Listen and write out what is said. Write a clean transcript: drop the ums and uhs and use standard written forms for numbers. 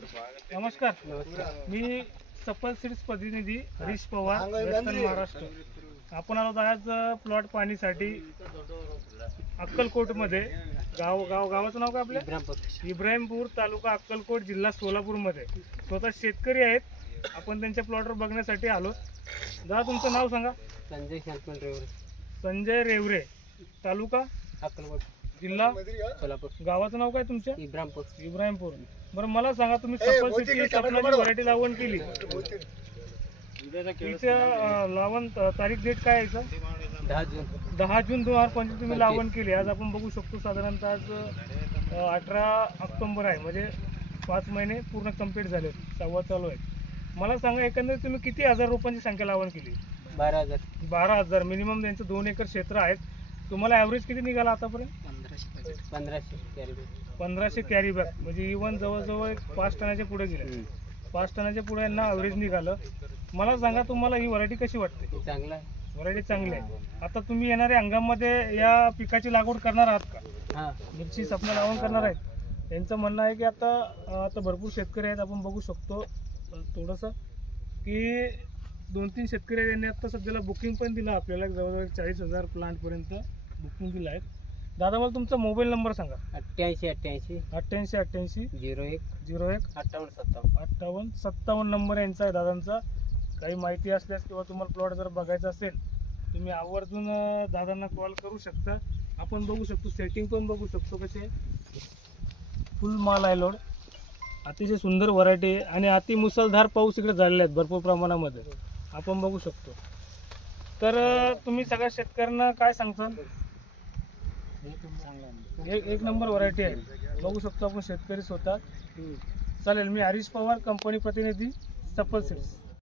नमस्कार, मी सफल सीड्स प्रतिनिधी हरीश पवार, वेस्टर्न महाराष्ट्र. आपण आलो आज प्लॉट पाहणीसाठी अक्कलकोटमध्ये. गावाचं नाव काय आपल्या? इब्राहिमपूर, तालुका अक्कलकोट, जिल्हा सोलापूरमध्ये. स्वतः शेतकरी आहेत. आपण त्यांच्या प्लॉटवर बघण्यासाठी आलो. दादा, तुमचं नाव सांगा. संजय रेवरे, तालुका अक्कलकोट, जिल्हा सोलापूर. गावाचं नाव काय तुमच्या? इब्राहिमपूर. बरं, मला सांगा, तुम्ही सफल सीड्सची सपनाची व्हरायटी लावण केली, तिच्या लावण तारीख डेट काय आहे? 10 जून 2025 तुम्ही लावण केली. आज आपण बघू शकतो साधारणतः आज 18 ऑक्टोबर आहे, म्हणजे 5 महिने पूर्ण कंप्लीट झाले, 6वा चालू आहे. मला सांगा, एकंदरीत तुम्ही किती हजार रोपांची संख्या लावण केली? 12,000. मिनिमम त्यांचं 2 एकर क्षेत्र आहेत. तुम्हाला ॲव्हरेज किती निघाला आतापर्यंत? 1500 कॅरी बॅग, म्हणजे इव्हन जवळजवळ 5 टनाच्या पुढे गेले. 5 टनाच्या पुढे यांना ॲव्हरेज निघालं. मला सांगा, तुम्हाला ही व्हरायटी कशी वाटते? व्हरायटी चांगली आहे. आता तुम्ही येणाऱ्या हंगामामध्ये या पिकाची लागवड करणार आहात का? मिरची सपना लावून करणार आहेत. त्यांचं म्हणणं आहे की आता भरपूर शेतकरी आहेत, आपण बघू शकतो थोडंसं की 2-3 शेतकरी आहेत. यांनी आता सध्याला बुकिंग पण दिलं आपल्याला, जवळजवळ 40,000 प्लांटपर्यंत बुकिंग दिलं आहे. दादा, मला तुमचा मोबाईल नंबर सांगा. 88 01 5857 नंबर यांचा आहे दादांचा. काही माहिती असल्यास किंवा तुम्हाला प्लॉट जर बघायचा असेल, तुम्ही आवर्जून दादांना कॉल करू शकता. आपण बघू शकतो, सेटिंग पण बघू शकतो कसे फुल माल आहे, लोड. अतिशय सुंदर व्हरायटी आहे आणि अति मुसळधार पाऊस इकडे झालेला आहे भरपूर प्रमाणामध्ये, आपण बघू शकतो. तर तुम्ही सगळ्या शेतकऱ्यांना काय सांगता? एक नंबर व्हरायटी आहे, बघू शकतो आपण शेतकरी स्वतः. चालेल, मी हरीश पवार, कंपनी प्रतिनिधी, सफल सीड्स.